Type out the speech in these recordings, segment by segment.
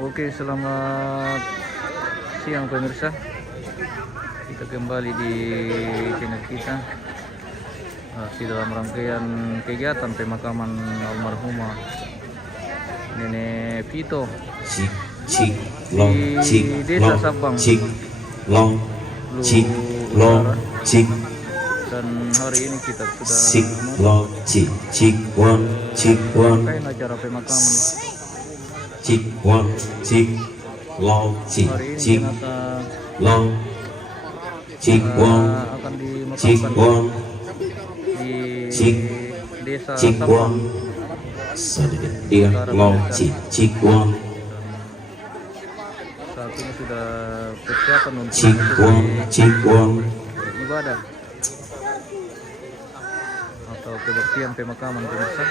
Oke, selamat siang pemirsa. Kita kembali di channel kita. Masih dalam rangkaian kegiatan pemakaman almarhumah Nenek Vito di Desa Sabang, Utara. Dan hari ini kita sudah rangkaian acara pemakaman. Hari ini jenazah akan dimakamkan di Desa Sabang, saat ini sudah persiapan untuk ibadah atau kebaktian pemakaman pemirsa.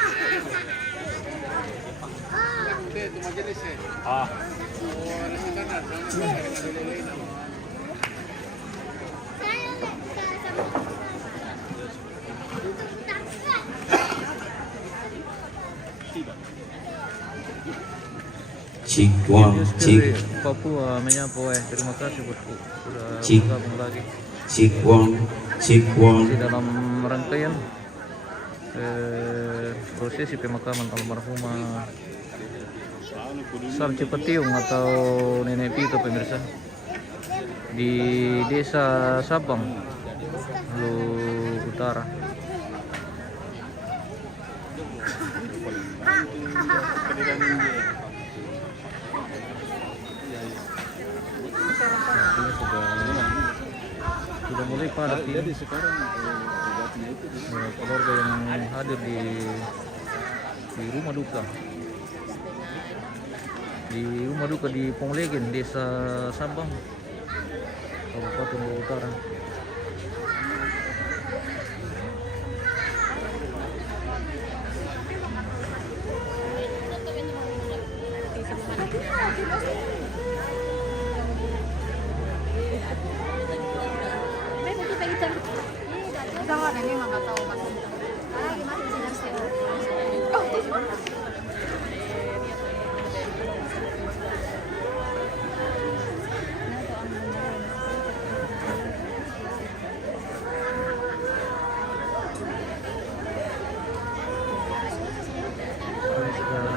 Papua menyapa, terima kasih bosku sudah bergabung lagi. Masih dalam rangkaian prosesi pemakaman almarhumah Sam Cepetiung atau Nenek Vito pemirsa di Desa Sabang, Utara. Sudah mulai padat ini. Keluarga yang hadir di rumah duka di Ponglegen, Desa Sabang, Kabupaten Utara.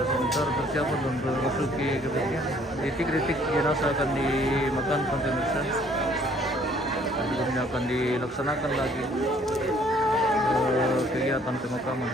Sebentar persiapan untuk memasuki kebagian. Detik-detik jenazah akan dimakamkan pemirsa. Sebelumnya akan dilaksanakan lagi kegiatan pemakaman.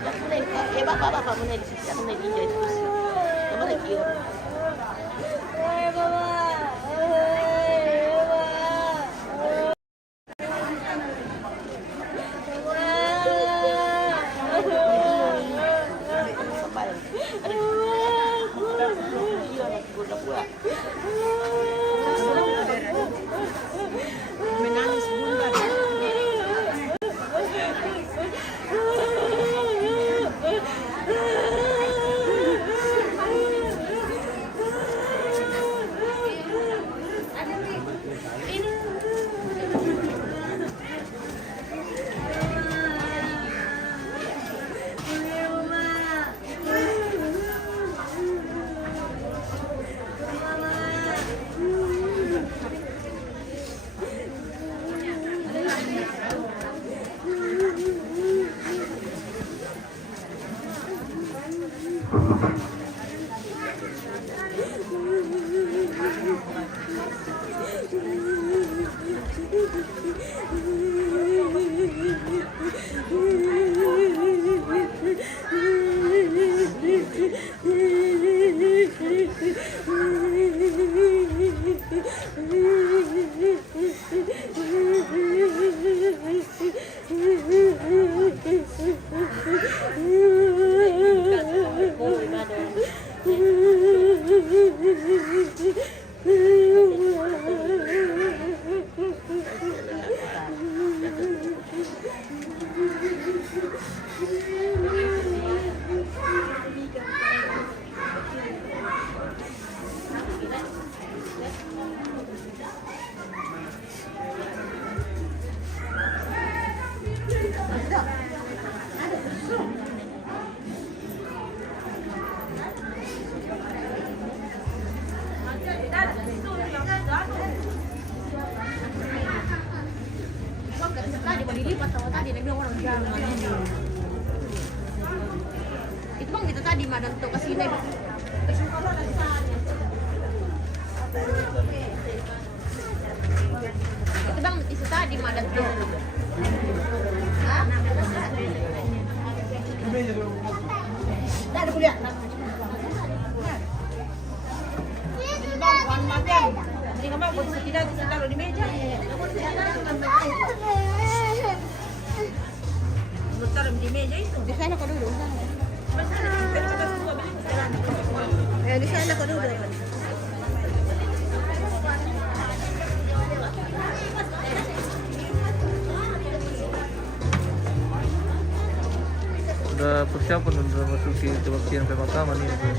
Billy pas tahu tadi dia bilang orang jangan ini. Itu bang itu tadi madam tuh kesini. Itu bang itu tadi madam tuh. Ada kuliah. Bang, wan makan. Jadi kamu posisi tidak taruh di meja. Taruh di meja itu. Di sana kau dulu. Di sana kau dulu. Udah persiapan untuk masuki kebaktian pemakaman ini.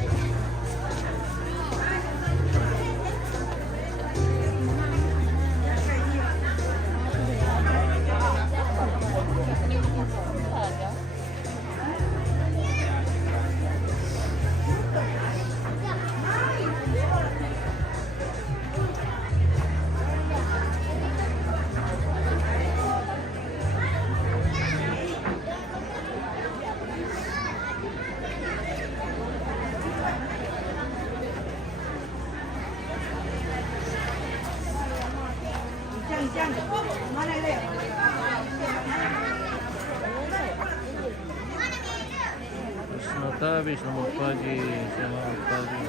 Habis selamat pagi, selamat pagi.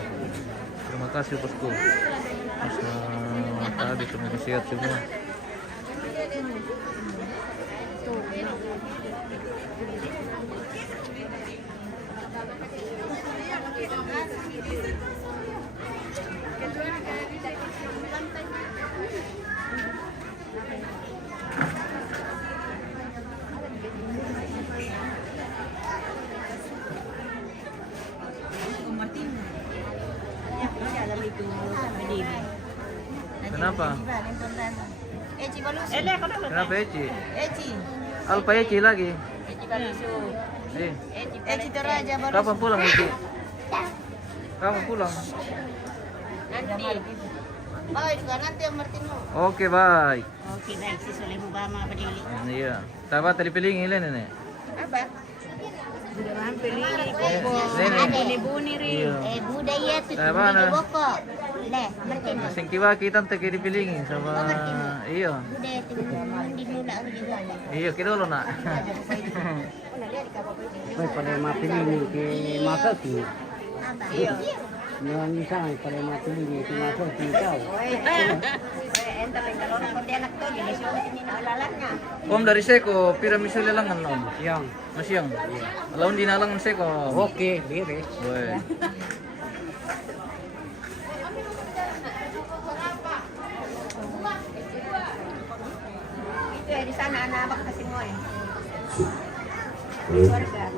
Terima kasih bosku. Selamat pagi, semoga sehat semua. Kenapa? Kenapa Eci? Alpa Eci lagi? Eci Toraja baru. Kapan pulang Eci? Kapan pulang? Nanti. Baik, nanti yang Martino. Oke, baik. Oke, baik. Si Soleh Bugama berdiri. Iya. Tabat tadi pilih ini nenek. Apa? Budaya pilih buni ri. Budaya itu boko. Leh, Martino. Sing kiwa kita tadi dipilingin sama iya. Budaya itu di nula juga. Iya, kita lo nak. Baik pada mati ini ke masa sih. Iya. Yang sangat pada mati ini ke masa sih tahu. Entah kalau nak anak tu jadi semua sini nak lalannya. Om dari Seko, pira misalnya langan om? Yang Masih yang? Lawan di nalang Seko. oke, beres. Boleh. Itu ya di sana anak kasih semua ya. Keluarga.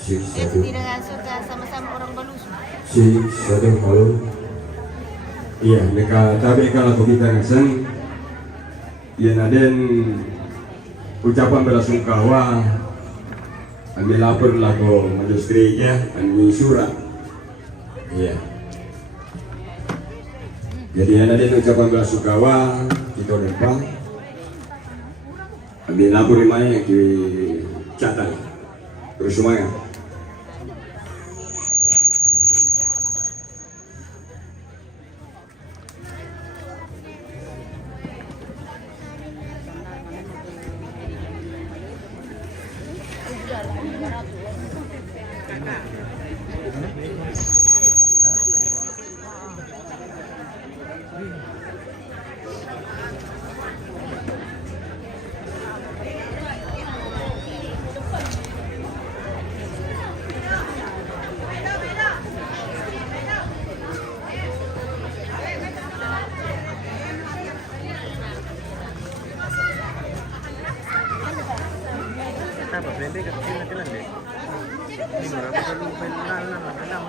Dia tidak suka sama-sama orang Balusu. Si sadar malu. Iya, mereka tapi kalau kita ngasan, ya naden ucapan belasungkawa, ambil lapor laku majustrinya, ambil surat. Iya. Jadi naden ucapan belasungkawa kita lupa, ambil lapor di mana yang dicatat, terus semuanya. Apa pendek kecil deh. Ini berapa dulu enam.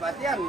Batian.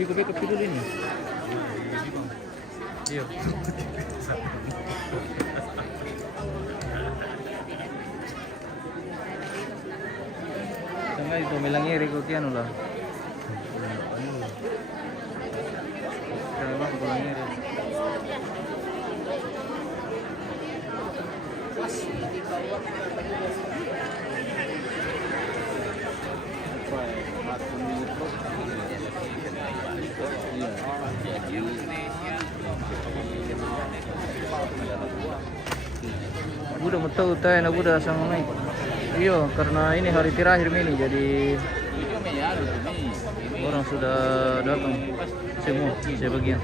Pikir-pikir dulu ini. Iya. Tengah itu melangir ikut kian lah. Kaya bang melangir. Udah mau tahu teh, nak udah sama naik. Iya, karena ini hari terakhir ini, jadi orang sudah datang semua sebagian.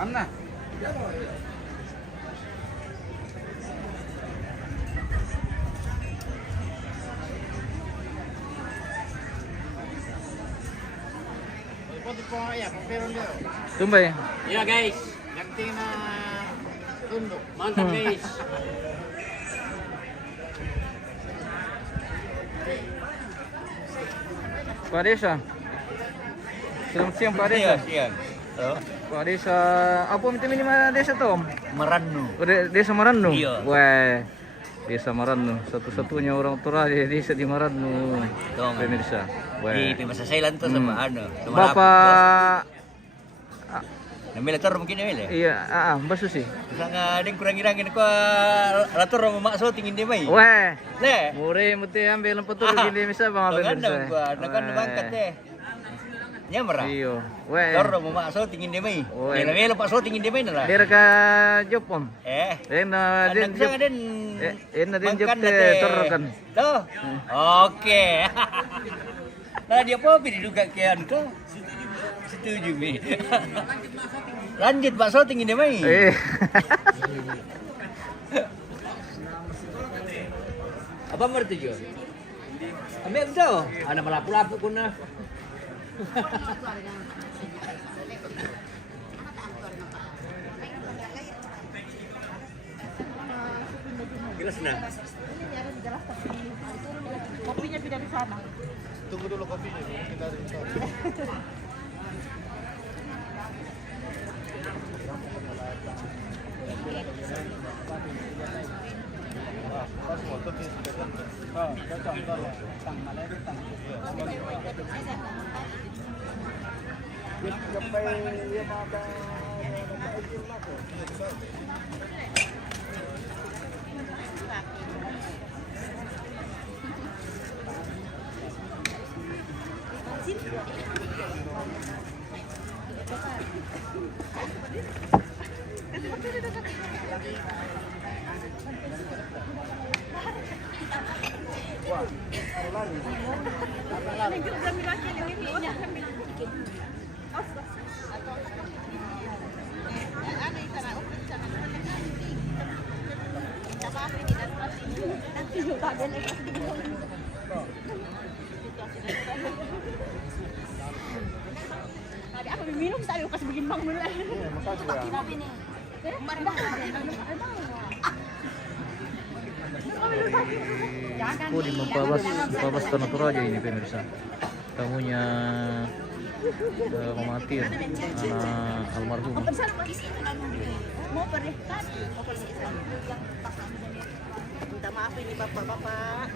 Mana? Tumbay. Iya guys, ganti na tunduk. Mantap guys. Pak Desa. Selamat siang Pak Desa. Siang. Pak Desa, apa minta minimal desa tuh? Meranu. Oh, desa Maranu? Iya. Wah, desa Maranu. Satu-satunya orang Toraja desa di Maranu. Dong. Pemirsa. Wah. Di Pemasa Sailan tuh sama sama Bapak, Namanya latar mungkin namanya. iya, Mbak Susi. Misalnya ada yang kurang-kurangin ko latar mau makso tingin dia mai. Wah, Le. mure muti ambil petur gini bisa bang Kan pemirsa. gua, kan bangkat deh. Nyamra. Iyo, wah. Latar mau makso tingin dia mai. Weh. Dia lo pakso tingin dia mai lah. Dia ka job om. Enak din job. Den. Enak din job te terkan. Tuh. Oke. Nah dia apa diduga kian tuh. Setuju Mi. Lanjut bakso tinggi deh mai. Apa merti jo? Ambil tu. Ana malapu-lapu kuna. Kira senang. Kopinya pindah di sana. Tunggu dulu kopinya, mungkin dari sana. Ada apa minum tadi kasih bikin bang dulu. Oh, di Mempabas Tanah Toraja ini pemirsa. Tamunya Mama Atir, anak almarhum. Mau pergi kan? Minta maaf ini bapak-bapak.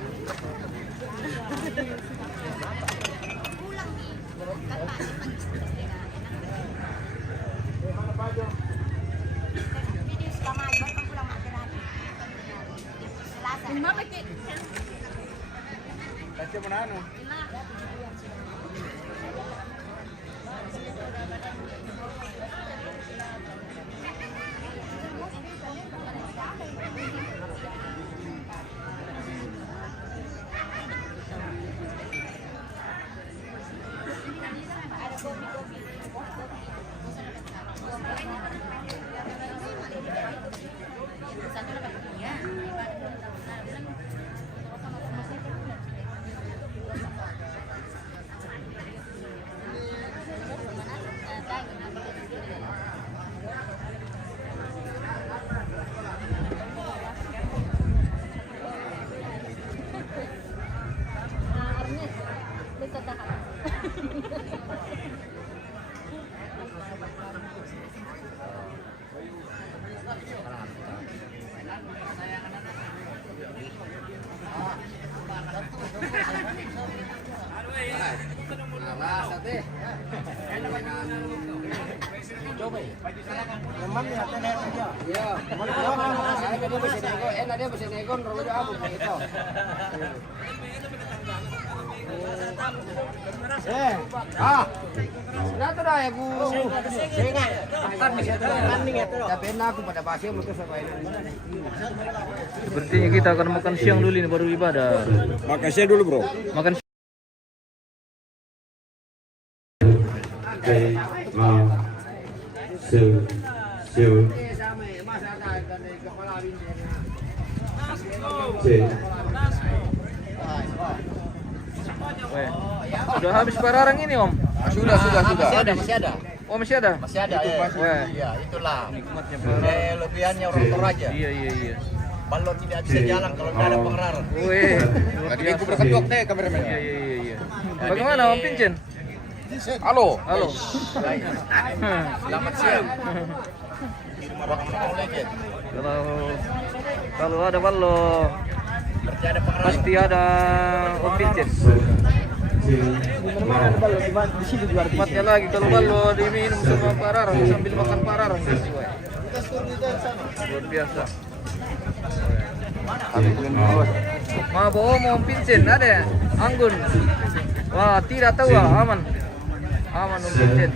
Kasih mana anu? Sepertinya kita akan makan siang dulu ini baru ibadah. Makan siang dulu bro. Makan Oke, mau siêu C Weh. Sudah habis pararang ini Om? Sudah. Masih ada. Oh masih ada? Masih ada. Weh. Iya, itulah. Nikmatnya pararang. Lebihannya orang Toraja. Iya. Balon tidak bisa jalan kalau tidak ada pengerar. Weh. Luar Tadi aku biasa. berketok deh kameramen. Iya. Bagaimana Om Pincin? Halo. Halo. Selamat siang. Legend. Kalau ada ballo Berarti ada pengerar. pasti ada Om Pincin. Nikmatnya lagi kalau ballo diminum sama pararang sambil makan pararang guys. Weh. Luar biasa. Mabo Om Pincin ada Anggun. Wah tidak tahu aman Om Pincin.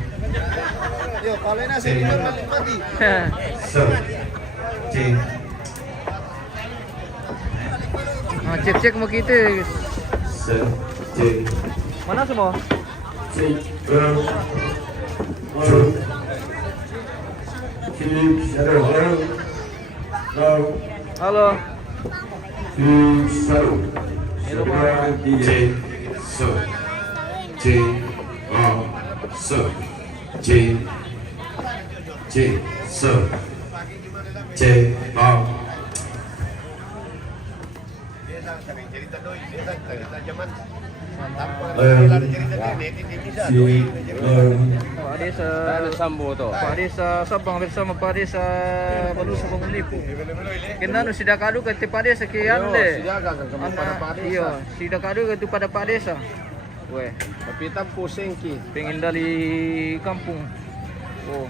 Yo, kalau nasi ini mati. Nah, cek mau kita guys. Mana semua? Halo. Pak Desa Sambo to. Pak Desa Sabang bersama Pak Desa Balusa Bangun Lipo. Kenano sida kadu ke Pak Desa ke ande. Iya, sida kadu ke pada Pak Desa. Weh, Tapi pusing ki. pengen dari kampung. Oh,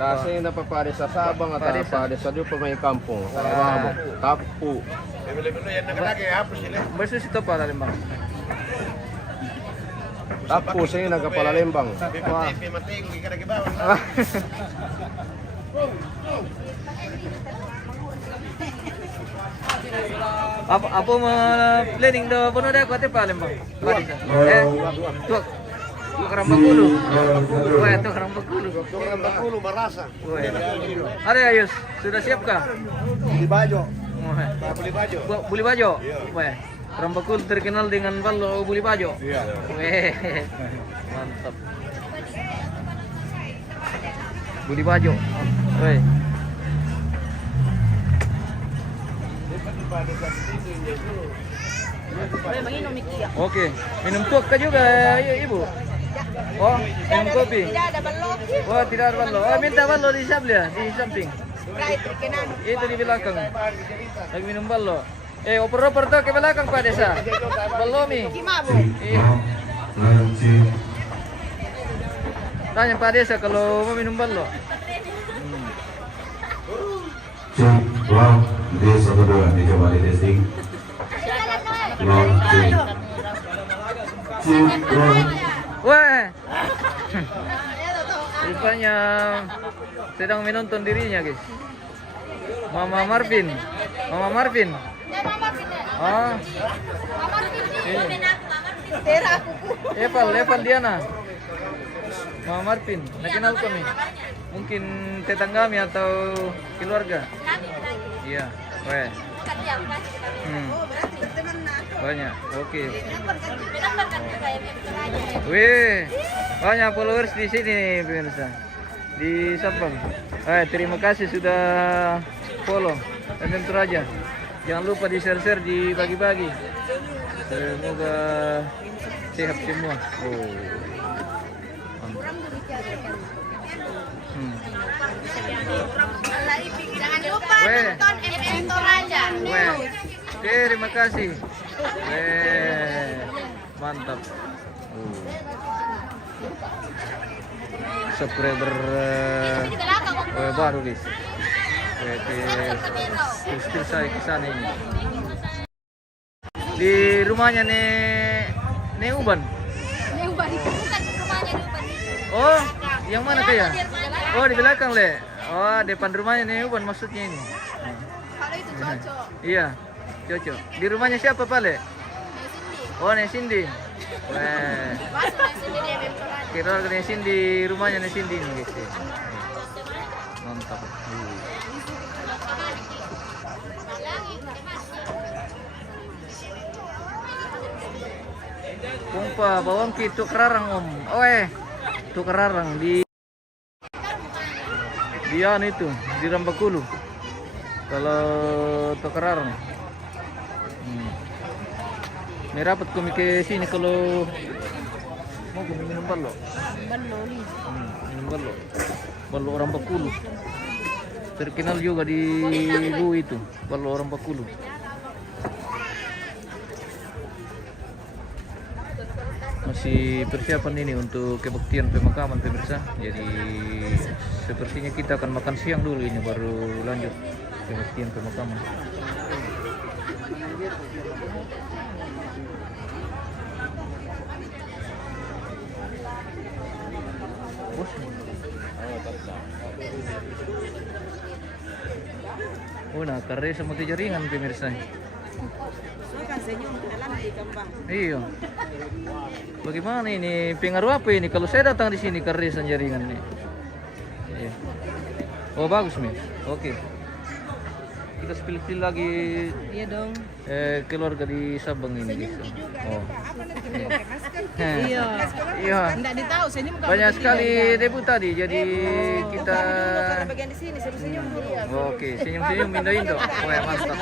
Tasing na papare sa Sabang at Padesa. papare sa Diyo pamay kampung. Ah. Tapu. versus itu apa Lembang? Tapu sa yung nagkapalalimbang. Wah. Apa planning do puno deh kuat pa Lembang? Tuh. Tuh Rambakulu. Wah, tuh Rambakulu. Tapulo marasa. Wah. Ada Ayus, sudah siap kah? Di Bajo. Wah. Buli Bajo. Buli Bajo. Wah. Rambakul terkenal dengan ballo Buli Bajo. Iya. Weh, mantap. Buli Bajo. Weh. Oke, minum tuak juga ya, Ibu. Oh, minum kopi. Tidak ada balok. Oh, tidak ada ballo. Oh, minta ballo di sebelah, di samping. Right, kanan. Itu di belakang. Lagi minum ballo. Oper-oper tuh ke belakang Pak Desa. Ballo mi. Kimabo. Iya. Tanya Pak Desa kalau mau minum ballo. Wah. Rupanya sedang menonton dirinya, guys. Mama Marvin. Ah. Tera aku. Eval Diana. Mama Marvin, kenal kami. Mungkin tetangga kami atau keluarga. Iya, weh. Banyak, oke. Wih, banyak followers di sini pemirsa. Di Sabang. Terima kasih sudah follow. Dan tentu saja jangan lupa di share-share, dibagi-bagi. Semoga sehat semua. Oh. Jangan lupa Weh. nonton FM Toraja. Weh, terima kasih. Weh, mantap. Subscriber baru guys. Terus saya ke sana ini. Di rumahnya Uban. Oh, yang mana kayak? Oh, di belakang le. Oh, depan rumahnya Uban maksudnya ini. Kalau itu cocok. Iya, cocok. Di rumahnya siapa Pak Le? Oh, Cindy. Weh. Masuk Cindy di FM Toraja. Kira Cindy, rumahnya Cindy ini guys. Mantap. Kumpa bawang itu kerarang om. Itu kerarang di anu itu di Rambakulu. Kalau itu kerarang. May rapat kami ke sini kalau mau kami minum balo. Minum balo. Balo orang Bakulu. Terkenal juga di Lu itu, balo orang Bakulu. Masih persiapan ini untuk kebaktian pemakaman pemirsa. Jadi sepertinya kita akan makan siang dulu ini baru lanjut kebaktian pemakaman. Oh, nah, karena sama jaringan pemirsa. Iya. Bagaimana ini? Pengaruh apa ini? Kalau saya datang di sini karisan jaringan nih. Iya. Oh, bagus nih. Oke. Kita spill lagi. Iya dong. Keluarga di Sabang ini. Gitu. Oh. Iya. Iya. Enggak ditahu, senyum kalau Banyak begini sekali ya. debut tadi. Jadi kita. Bagian di sini, senyum dulu. Oke, senyum-senyum Indo-Indo. Wah, mantap.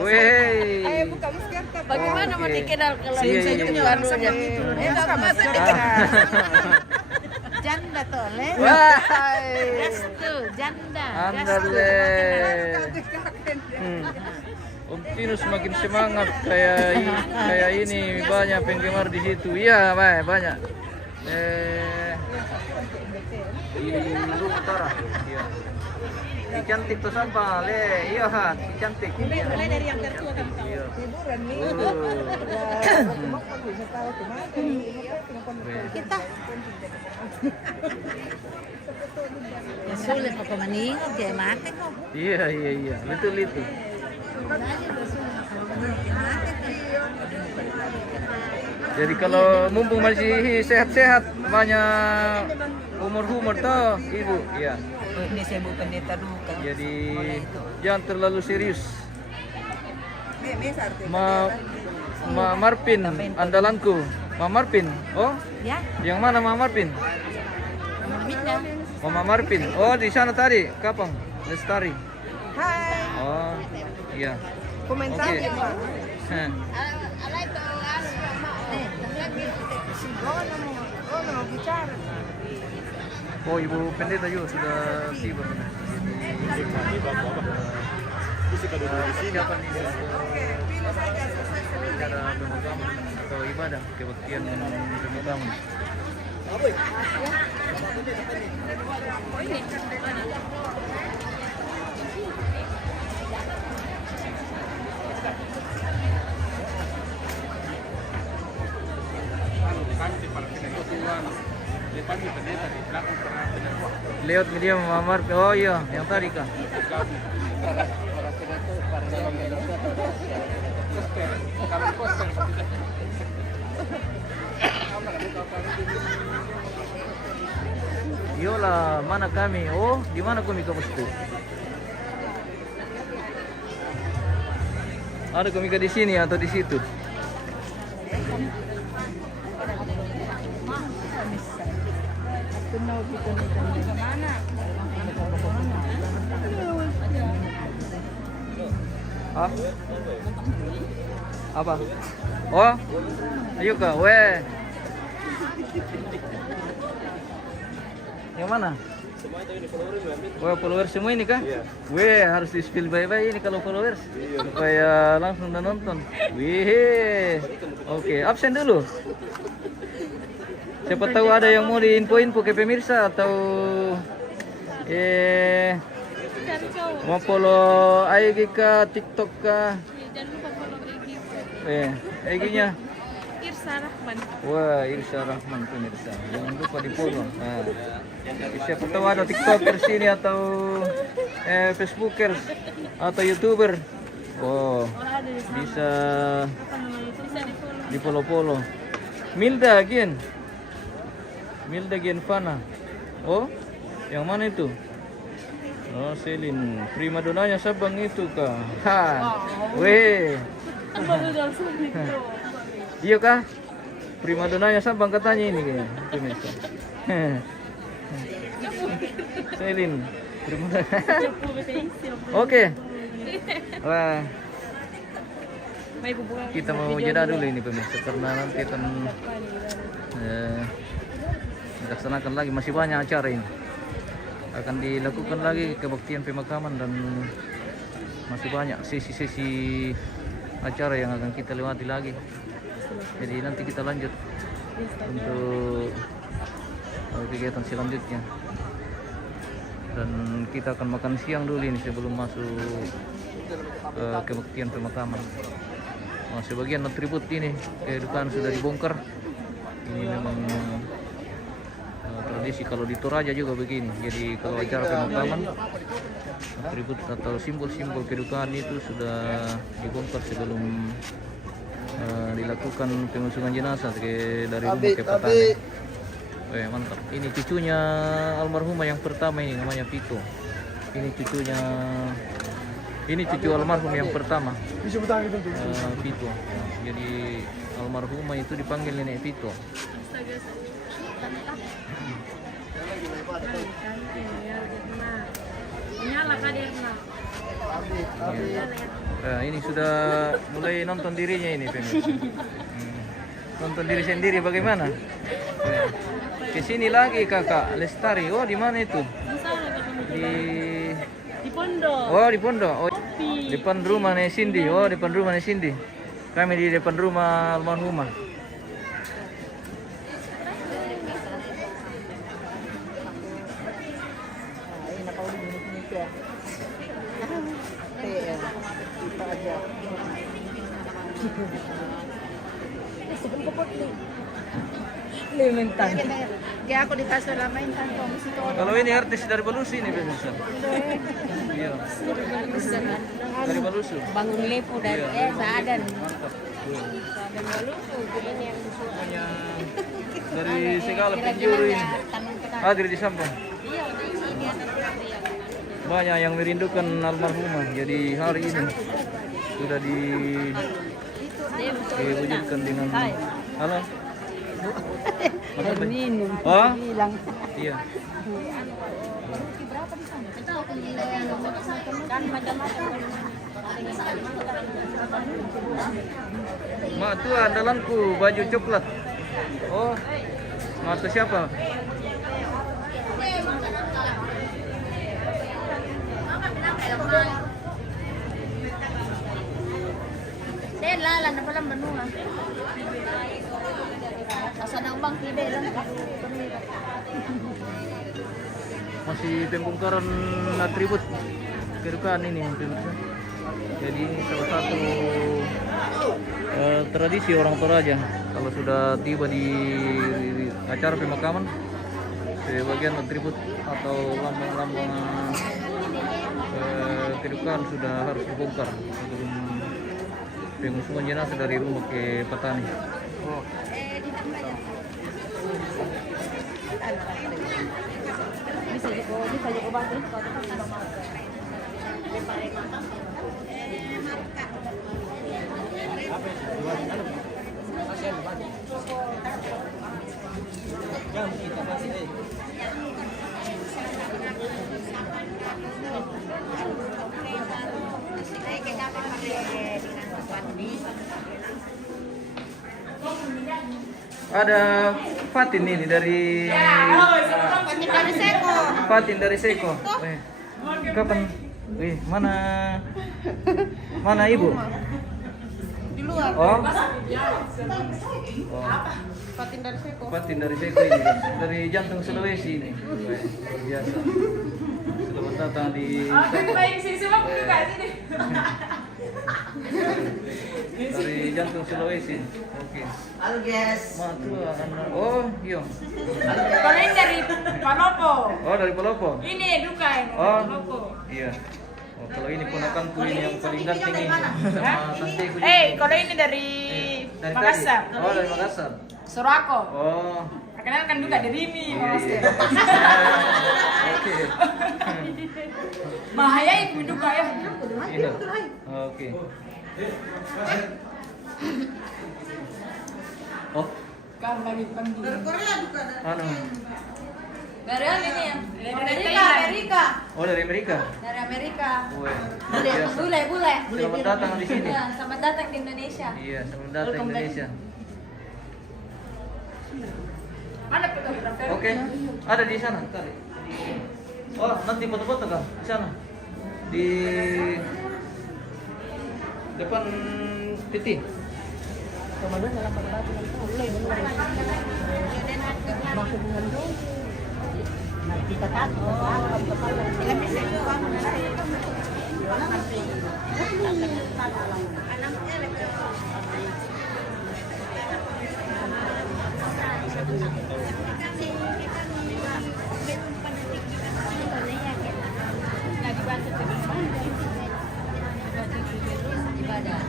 Weh. Bagaimana mau Oke. dikenal kalau Iya, iya, senyumnya iya. langsung gitu. Masa Janda tole. Wah. Restu, janda. Andale. Om Tino semakin semangat kayak ini banyak penggemar di situ. Iya, banyak. Di Luhut Utara. Iya. Si cantik tuh sampah, iya si cantik. mulai dari yang tertua kan tahu. Iya. Kita. Ya sulit kok meninggal kayak mati kok. Iya, betul itu. Jadi kalau mumpung masih sehat-sehat, banyak humor tuh, Ibu. Iya. Ini saya bukan pendeta duka. Jadi jangan terlalu serius. Ma Marpin, andalanku. Ma Marpin. Oh, Ya, yang mana Ma Marpin? Minda. Mama Marpin. Oh, di sana tadi. Kapang. Lestari. Hai. Oh, iya. Komentar Oke. ya, Pak. Heh. Oh, bicara. Oh, Ibu Pendeta juga sudah tiba. Siapa nih acara pemakaman atau ibadah kebaktian pemakaman? Lewat media Mamar. Oh iya, yang tadi kah? Yola, mana kami? Oh, di mana kami kamu itu? Ada kami di sini atau di situ? Hah? Apa? Oh, ayo kak, weh. Yang mana? Wah, followers semua ini kah? Iya. Weh, harus di spill bye-bye ini kalau followers. Supaya langsung udah nonton. Wih. Oke, absen dulu. Siapa tahu ada yang mau diinfo-info ke pemirsa atau mau follow IG kah, TikTok kah? Jangan lupa follow IG. IG-nya. Irsa Rahman. Wah, Irsa Rahman pemirsa. Jangan lupa di follow. Nah, siapa tahu ada TikTokers sini atau Facebookers atau YouTuber. Oh, bisa di follow. Milda Gen Fana. Oh, yang mana itu? Oh, Selin. Prima donanya Sabang itu kah? Ha. Weh. Iya kah? Prima donanya Sabang katanya ini kayaknya. Pemirsa. Selin. Prima. Oke. Wah. Kita mau jeda dulu ini pemirsa karena nanti akan dilaksanakan lagi, masih banyak acara ini. Akan dilakukan lagi kebaktian pemakaman dan masih banyak sesi-sesi acara yang akan kita lewati lagi. Jadi nanti kita lanjut untuk kegiatan selanjutnya. Dan kita akan makan siang dulu ini sebelum masuk kebaktian pemakaman. Nah, sebagian atribut ini kehidupan sudah dibongkar. Ini memang tradisi kalau di Toraja juga begini. Jadi kalau acara pemakaman, atribut atau simbol-simbol kedukaan itu sudah dibongkar sebelum dilakukan pengusungan jenazah dari rumah ke petani. Weh, mantap. Ini cucunya almarhumah yang pertama ini namanya Vito. Ini cucunya, ini cucu almarhum yang pertama. Vito. Jadi almarhumah itu dipanggil Nenek Vito. Nah, ini sudah mulai nonton dirinya ini pemirsa. Nonton diri sendiri bagaimana? Kesini lagi kakak Lestari. Oh, di mana itu? Di pondok. Oh, di pondok. Oh, depan rumah Nek Cindy. Oh, depan rumah Nek Cindy. Kami di depan rumah almarhumah. Limentan. Kaya ako di kaso lamay kantong si Todo. Kalau ini artis dari Balusi nih pemirsa. Iya. Dari Balusu. Bangun Lepo dari Saadan. Mantap. Saadan Baluku. Ini yang Semuanya dari segala penjuru ini. Hadir di Sampang. Banyak yang merindukan almarhumah. Jadi hari ini sudah diwujudkan dengan halo. minum. Oh? Hilang. Iya. Mak tu andalanku baju coklat. Oh, mak tu siapa? Then lala na pala manunga. Asa nang bang kide lang. Masih pembongkaran atribut kedukaan ini pemirsa. Jadi ini salah satu tradisi orang Toraja. Kalau sudah tiba di acara pemakaman, sebagian atribut atau lambang-lambang kedukaan sudah harus dibongkar sebelum pengusungan jenazah dari rumah ke petani. Bisa juga bantu. Ada Fatin ini dari Seko. Fatin dari Seko. Kapan? Mana ibu? Di luar. Oh. Fatin dari Seko. Fatin dari Seko ini dari jantung Sulawesi ini. Biasa. Selamat datang di dari jantung Sulawesi. Oke. Halo guys. Oh, iya. Kalau ini dari Palopo. Oh, dari Palopo. Ini duka ini. Oh, iya. Oh, kalau ini ponakanku ini yang paling ganteng ini. Sama tanteku juga. Kalau ini dari Dari Makassar. tadi. Oh, dari Makassar. Sorako. Oh. Perkenalkan juga dirimu, Mas. Iya. Oke. Bahaya itu juga ya. Iya. Oke. Oh, Kan lagi panggil. anu. Dari mana ini ya? Amerika. Oh, dari Amerika. Dari Amerika. Weh. Bule. Selamat datang di sini. Ya, selamat datang di Indonesia. Iya, selamat datang di Indonesia. Ada fotografer. Oke, ada di sana. Tadi. Oh, nanti foto-foto kah? Di sana. Di depan Titi. Ibadah.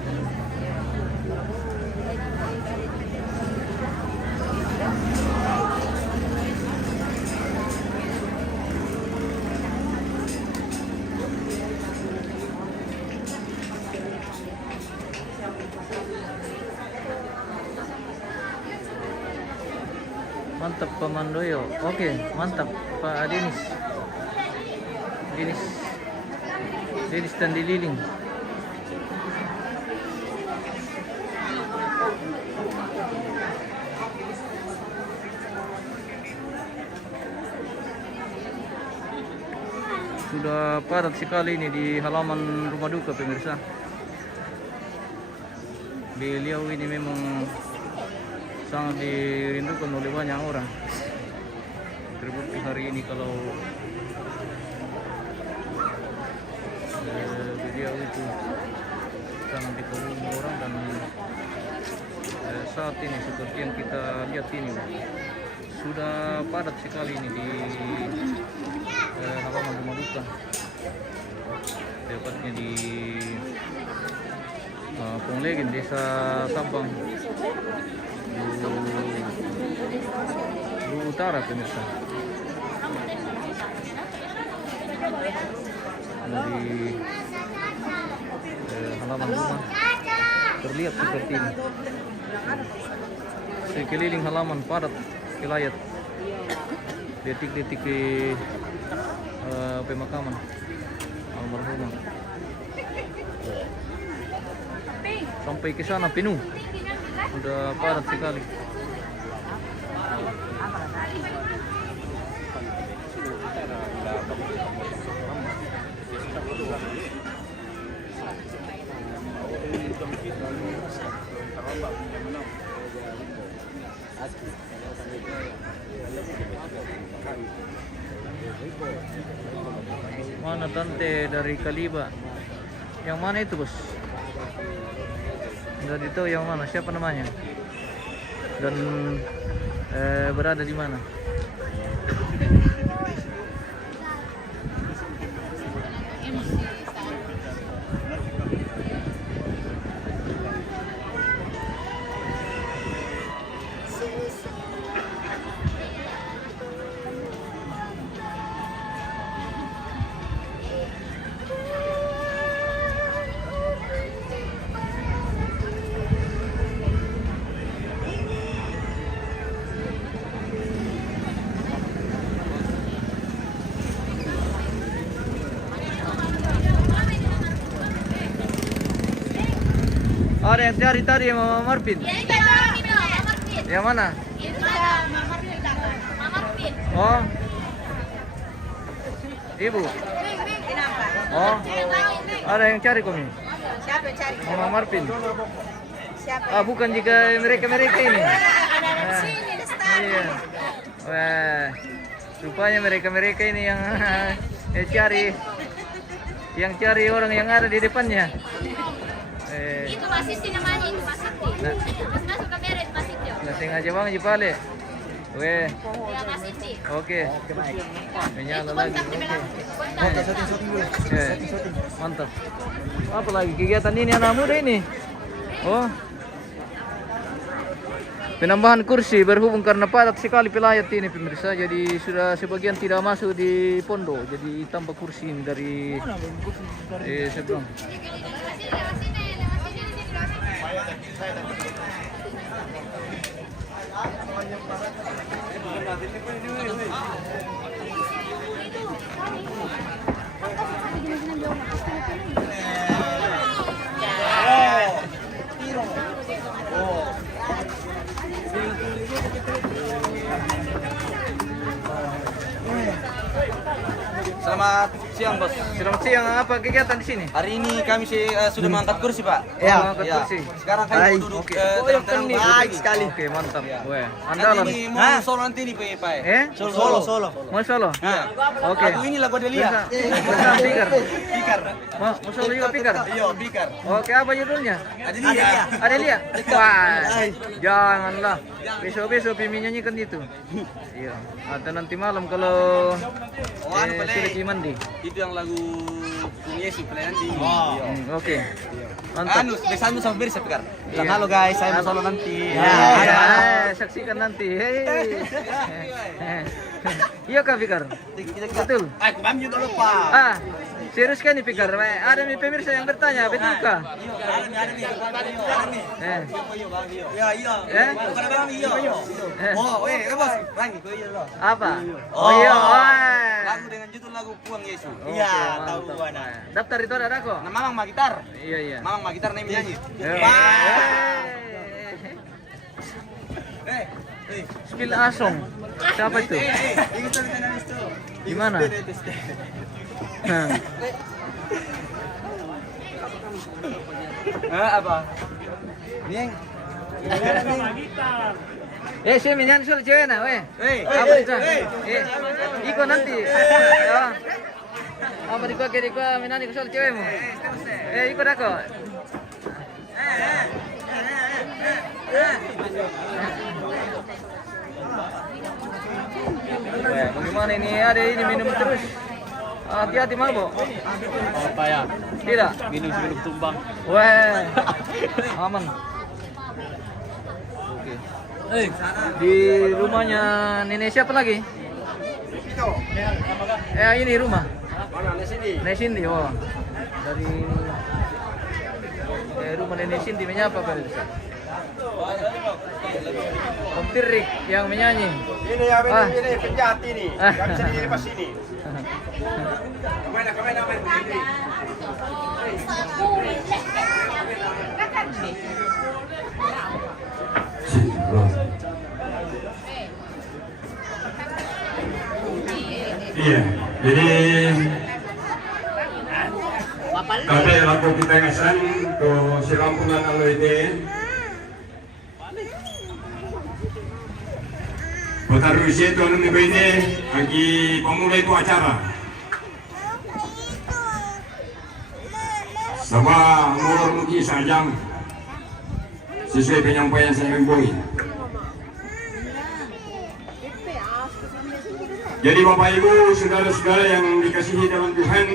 Mantap Pak Mandoyo. Oke, mantap Pak Denis. Denis dan Dililing. Sudah padat sekali ini di halaman rumah duka pemirsa. Beliau ini memang sangat dirindukan oleh banyak orang. Terbukti hari ini kalau beliau itu sangat dikagumi orang dan saat ini seperti yang kita lihat ini sudah padat sekali ini di halaman rumah duka, tepatnya di Ponglegen, Desa Sabang, Lu Utara pemirsa. Dari halaman rumah terlihat seperti ini. Sekeliling halaman padat kelayat detik-detik pemakaman almarhumah. Sampai ke sana penuh, sudah padat sekali. Mana tante dari Kaliba? Yang mana itu bos? Nggak tahu yang mana, siapa namanya? Dan berada di mana? Ada yang cari tadi Mama Marvin. Ya itu Mama Marvin. Yang mana? Itu ada Mama Marvin. Mama Marvin. Oh, ibu. Oh, ada yang cari kami. Siapa yang cari? Mama Marvin. Siapa? Ah, bukan jika mereka ini. Ada sini, Iya. Wah, rupanya mereka ini yang cari orang yang ada di depannya. Itu Mas Siti namanya, itu Mas Siti. Nah. Mas masuk kamera itu Mas Siti. Nah, sengaja bang Jepale. Weh, Ya Mas Siti. oke. Menyala Itu lagi. kontak di Oke. belakang. Kontak. Mantap. Apa lagi kegiatan ini anak muda ini? Oh. Penambahan kursi berhubung karena padat sekali pelayat ini pemirsa, jadi sudah sebagian tidak masuk di pondok, jadi tambah kursi ini dari seberang. Selamat siang, Bos. Selamat siang, apa kegiatan di sini? Hari ini kami sudah mengangkat kursi, Pak. Ya, angkat Ya. kursi. Sekarang kami mau duduk tenang-tenang. Baik sekali. Oke, mantap. Weh, andalan. Nanti ini mau solo nanti nih, Pak. Solo. Mau solo? Nah, Oke. lagu ini lagu Delia. Bersama Pikar. Pikar. Mau solo juga Pikar? Iya, Pikar. Oke, apa judulnya? Adelia. Adelia? Wah, janganlah. Besok-besok Pimi nyanyikan itu. Iya. Atau nanti malam kalau sudah mandi. Itu yang lagu Bung Yesus play nanti. Oke. Mantap. Besanmu sama Birsa, Pikar. Bilang halo guys, saya mau solo nanti. Saksikan nanti. Hei. Iya Kak Fikar? Betul? Aku pamit dulu, Pak. Ah, serius kan nih Fikar? Ada nih pemirsa yang bertanya, betul kah? Ada nih. Eh? Bukan abang, iya. Oh, Bos. Rangi, kau iya loh. Apa? Oh iya. Lagu dengan judul lagu Puang Yesus. Iya, tahu gua. Daftar itu ada kok? Nah, Mamang Magitar. Iya. Mamang Magitar nih menyanyi. Spill Asong. Siapa itu? Gimana? Apa? Nih. Saya menyanyi soal cewek nah, weh. Apa itu? Iko nanti. Ya. Apa di kau menyanyi soal cewekmu? Iko dah kok. Bagaimana ini? Ada ini minum terus. Hati-hati mabok. Apa ya? Tidak. Minum sebelum tumbang. Weh. Aman. Oke. Di rumahnya nenek siapa lagi? Ini rumah. Nenek Cindy. Oh. Dari rumah nenek Cindy menyapa Pak Desa. Om Tirik yang menyanyi. Ini ya, ini penjahat ini. Gak bisa diri pas ini. Kemana main begini. Iya, jadi kami laku kita ngasan ke Sirampungan Aloide. Putaru isi itu anu ini bagi pemulai itu acara. Sama mulur muki sajang sesuai penyampaian saya membui. Jadi Bapak Ibu, saudara-saudara yang dikasihi dalam Tuhan,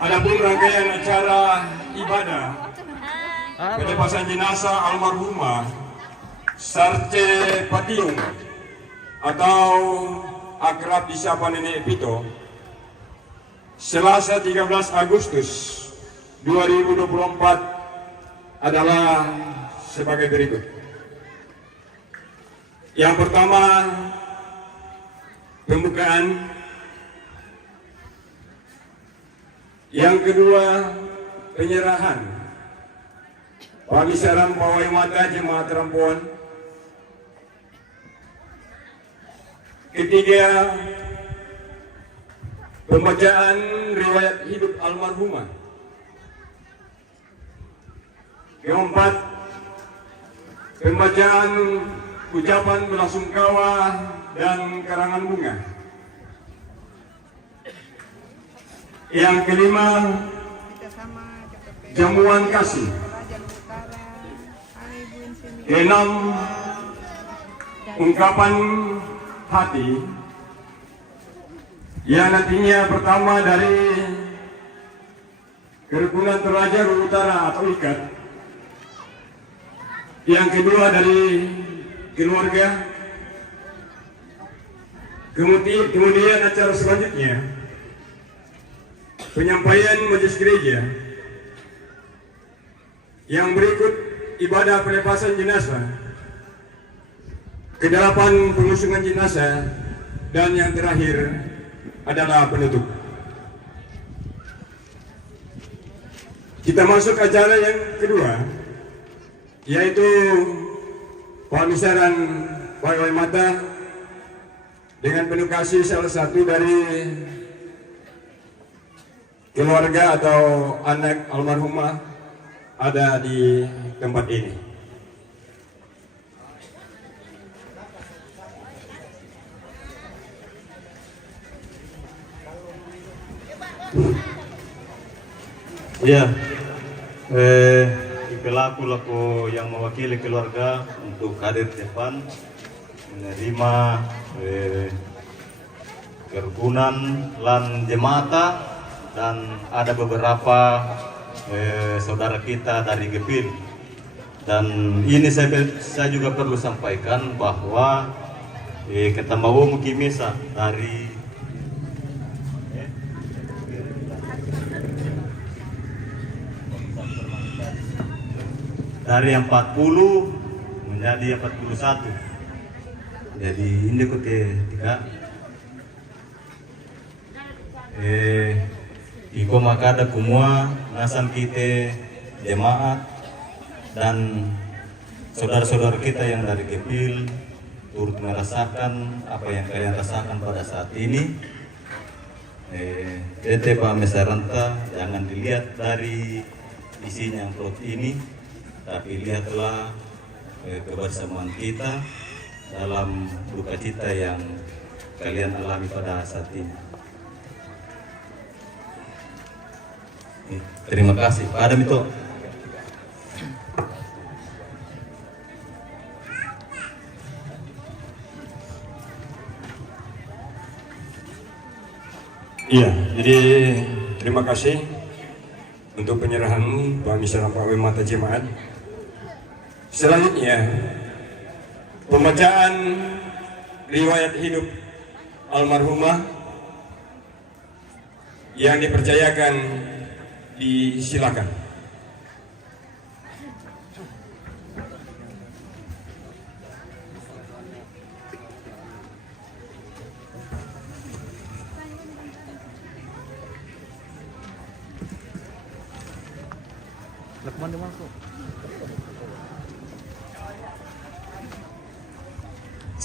adapun rangkaian acara ibadah penyebasan jenazah almarhumah Sarce Patiung atau akrab disapa Nenek Pito, Selasa 13 Agustus 2024 adalah sebagai berikut. Yang pertama, pembukaan. Yang kedua, penyerahan Pagisaran Pawai Mata Jemaat Rampuan. Ketiga, pembacaan riwayat hidup almarhumah. Keempat, pembacaan ucapan belasungkawa dan karangan bunga. Yang kelima, jamuan kasih. Keenam, ungkapan hati yang nantinya pertama dari Kerukunan Toraja Utara atau IKAT Yang kedua dari keluarga. Kemudian acara selanjutnya penyampaian majelis gereja. Yang berikut ibadah pelepasan jenazah, kedelapan pengusungan jenazah, dan yang terakhir adalah penutup. Kita masuk acara yang kedua, yaitu pemisaran pegawai mata dengan penuh kasih salah satu dari keluarga atau anak almarhumah ada di tempat ini. Ya, pelaku yang mewakili keluarga untuk hadir di depan menerima kerukunan lan jemaata, dan ada beberapa saudara kita dari Gepil. Dan ini saya juga perlu sampaikan bahwa kita mau mukimisa dari yang 40 menjadi 41. Jadi ini ketika iko makada kumua nasan kita jemaat dan saudara-saudara kita yang dari Gepil turut merasakan apa yang kalian rasakan pada saat ini. Pak Mesaranta, jangan dilihat dari isinya amplop ini, tapi lihatlah kebersamaan kita dalam duka cita yang kalian alami pada saat ini. Terima kasih, Pak Adam itu. Iya, jadi terima kasih untuk penyerahan pemisaran pegawai mata jemaat. Selanjutnya, pembacaan riwayat hidup almarhumah yang dipercayakan, disilakan.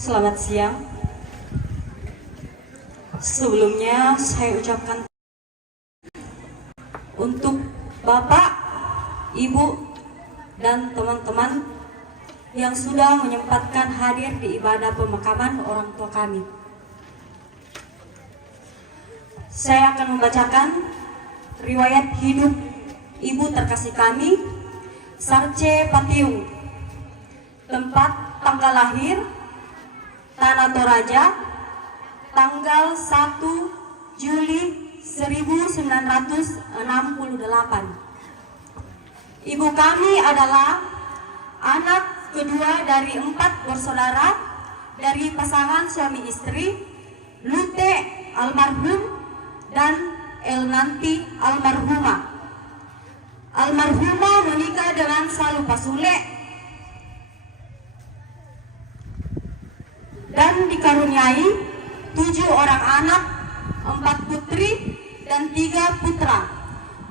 Selamat siang. Sebelumnya saya ucapkan untuk Bapak, Ibu, dan teman-teman yang sudah menyempatkan hadir di ibadah pemakaman orang tua kami. Saya akan membacakan riwayat hidup Ibu terkasih kami, Sarce Patiung. Tempat tanggal lahir Tanah Toraja, tanggal 1 Juli 1968. Ibu kami adalah anak kedua dari 4 bersaudara dari pasangan suami istri, Lute almarhum dan Elnanti almarhumah. Almarhumah menikah dengan Salupa Sule dan dikaruniai 7 orang anak, 4 putri dan 3 putra.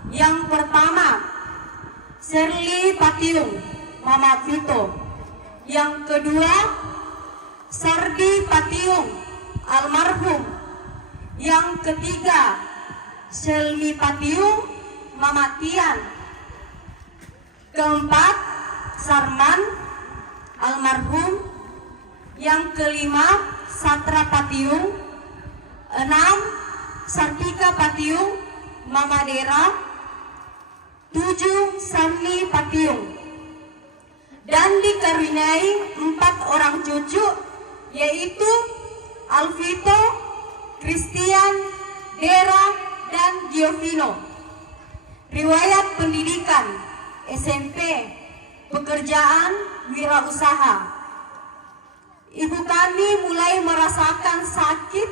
Yang pertama, Shirley Patiung, Mama Vito. Yang kedua, Sardi Patiung, almarhum. Yang ketiga, Shelly Patiung, Mama Tian. Keempat, Sarman, almarhum. Yang kelima, Satra Patiung. 6, Sartika Patiung, Mama Dera. 7, Samni Patiung. Dan dikaruniai 4 orang cucu, yaitu Alvito, Christian, Dera, dan Giovino. Riwayat pendidikan: SMP pekerjaan, wirausaha. Ibu kami mulai merasakan sakit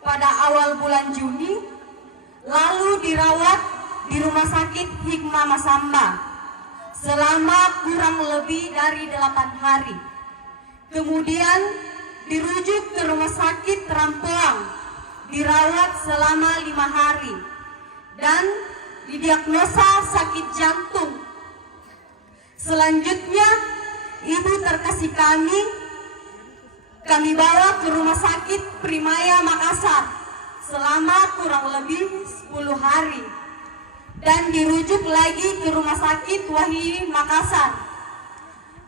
pada awal bulan Juni, lalu dirawat di Rumah Sakit Hikmah Masamba selama kurang lebih dari 8 hari. Kemudian dirujuk ke Rumah Sakit Trampuang, dirawat selama 5 hari, dan didiagnosa sakit jantung. Selanjutnya, ibu terkasih kami bawa ke Rumah Sakit Primaya Makassar selama kurang lebih 10 hari, dan dirujuk lagi ke Rumah Sakit Wahid Makassar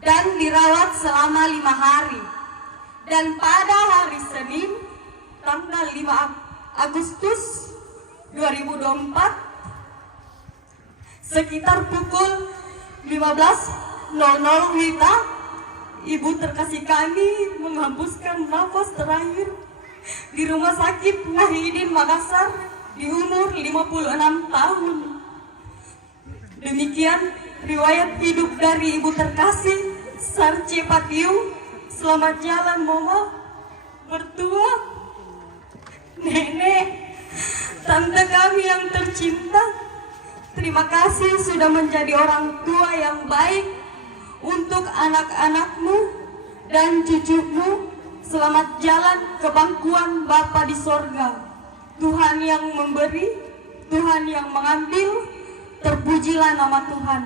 dan dirawat selama 5 hari. Dan pada hari Senin tanggal 5 Agustus 2024 sekitar pukul 15.00 WITA, ibu terkasih kami menghembuskan nafas terakhir di Rumah Sakit Wahidin Makassar di umur 56 tahun. Demikian riwayat hidup dari ibu terkasih Sarce Patiung. Selamat jalan mama, mertua, nenek, tante kami yang tercinta. Terima kasih sudah menjadi orang tua yang baik untuk anak-anakmu dan cucumu. Selamat jalan ke pangkuan Bapa di sorga. Tuhan yang memberi, Tuhan yang mengambil, terpujilah nama Tuhan.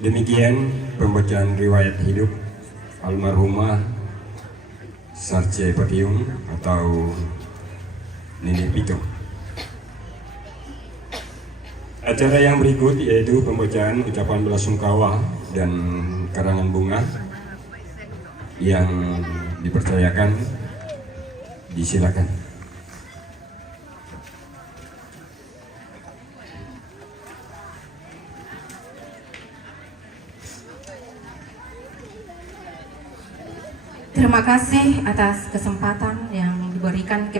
Demikian pembacaan riwayat hidup almarhumah Sarce Patiung atau Nenek Pito. Acara yang berikut yaitu pembacaan ucapan belasungkawa dan karangan bunga yang dipercayakan. Disilakan. Terima kasih atas kesempatan yang diberikan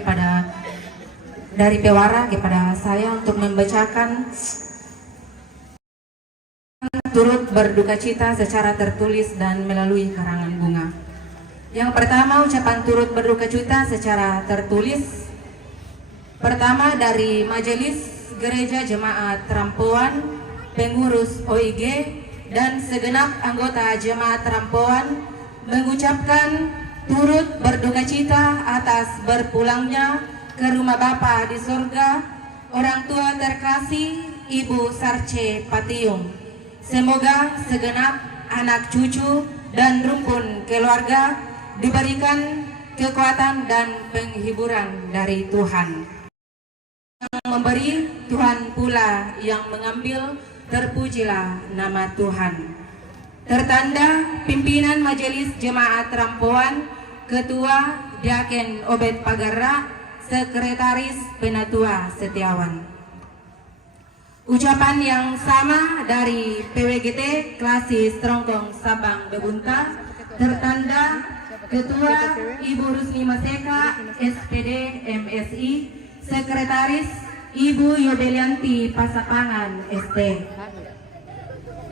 dari Pewara kepada saya untuk membacakan turut berduka cita secara tertulis dan melalui karangan bunga. Yang pertama, ucapan turut berduka cita secara tertulis. Pertama dari Majelis Gereja Jemaat Trampuan, pengurus OIG dan segenap anggota Jemaat Trampuan mengucapkan turut berduka cita atas berpulangnya ke rumah Bapa di surga orang tua terkasih Ibu Sarce Patiung. Semoga segenap anak cucu dan rumpun keluarga diberikan kekuatan dan penghiburan dari Tuhan. Yang memberi, Tuhan pula yang mengambil, terpujilah nama Tuhan. Tertanda pimpinan Majelis Jemaat Trampuan, Ketua Diaken Obed Pagarra, Sekretaris Penatua Setiawan. Ucapan yang sama dari PWGT Klasis Trongkong Sabang Bebunta, tertanda Ketua Ibu Rusni Maseka, SPD MSI, Sekretaris Ibu Yobelianti Pasapangan ST.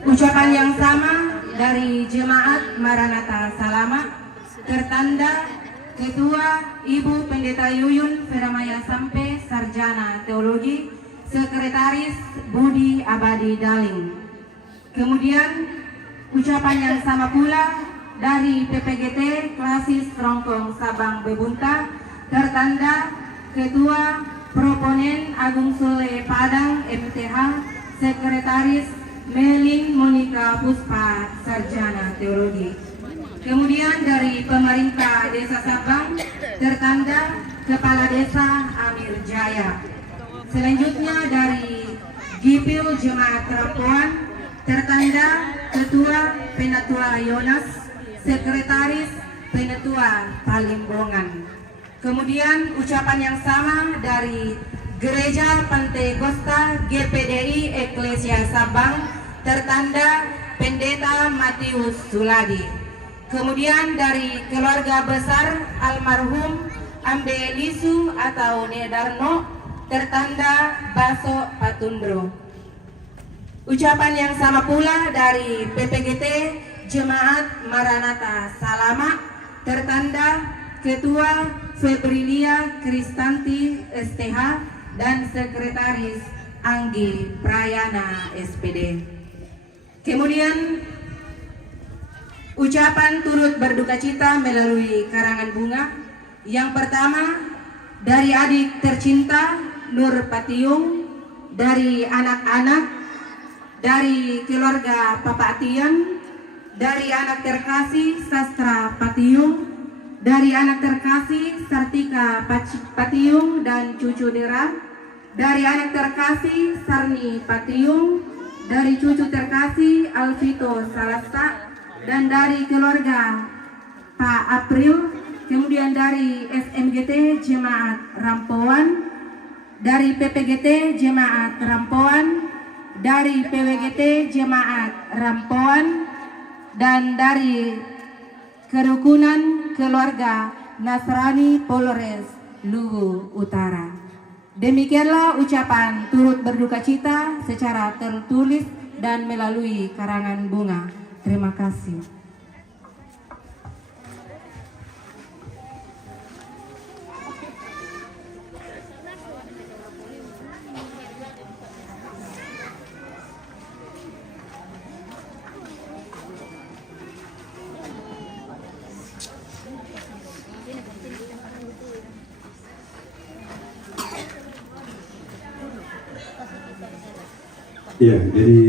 Ucapan yang sama dari Jemaat Maranatha Salama, tertanda Ketua Ibu Pendeta Yuyun Feramaya Sampe, Sarjana Teologi, Sekretaris Budi Abadi Daling. Kemudian ucapan yang sama pula dari PPGT Klasis Trongkong Sabang Bebunta, tertanda Ketua Proponen Agung Sule Padang MTH, Sekretaris Melin Monika Puspa, Sarjana Teologi. Kemudian dari pemerintah Desa Sabang, tertanda Kepala Desa Amir Jaya. Selanjutnya dari GIPIL Jemaat Trampuan, tertanda Ketua Penatua Yonas, Sekretaris Penatua Palimbongan. Kemudian ucapan yang sama dari Gereja Pantekosta GPDI Eklesia Sabang, tertanda Pendeta Matius Suladi. Kemudian dari keluarga besar almarhum Ambe Lisu atau Nedarno, tertanda Baso Patundro. Ucapan yang sama pula dari PPGT Jemaat Maranatha Salama, tertanda Ketua Febrilia Kristanti STH dan Sekretaris Anggi Prayana SPD. Kemudian ucapan turut berduka cita melalui karangan bunga. Yang pertama dari adik tercinta Nur Patiung, dari anak-anak, dari keluarga Papa Atian, dari anak terkasih Sastra Patiung, dari anak terkasih Sartika Patiung dan cucu Dera, dari anak terkasih Sarni Patiung, dari cucu terkasih Alvito Salasta, dan dari keluarga Pak April, kemudian dari SMGT Jemaat Rampoan, dari PPGT Jemaat Rampoan, dari PWGT Jemaat Rampoan, dan dari kerukunan keluarga Nasrani Polres Luwu Utara. Demikianlah ucapan turut berduka cita secara tertulis dan melalui karangan bunga. Terima kasih. Iya, jadi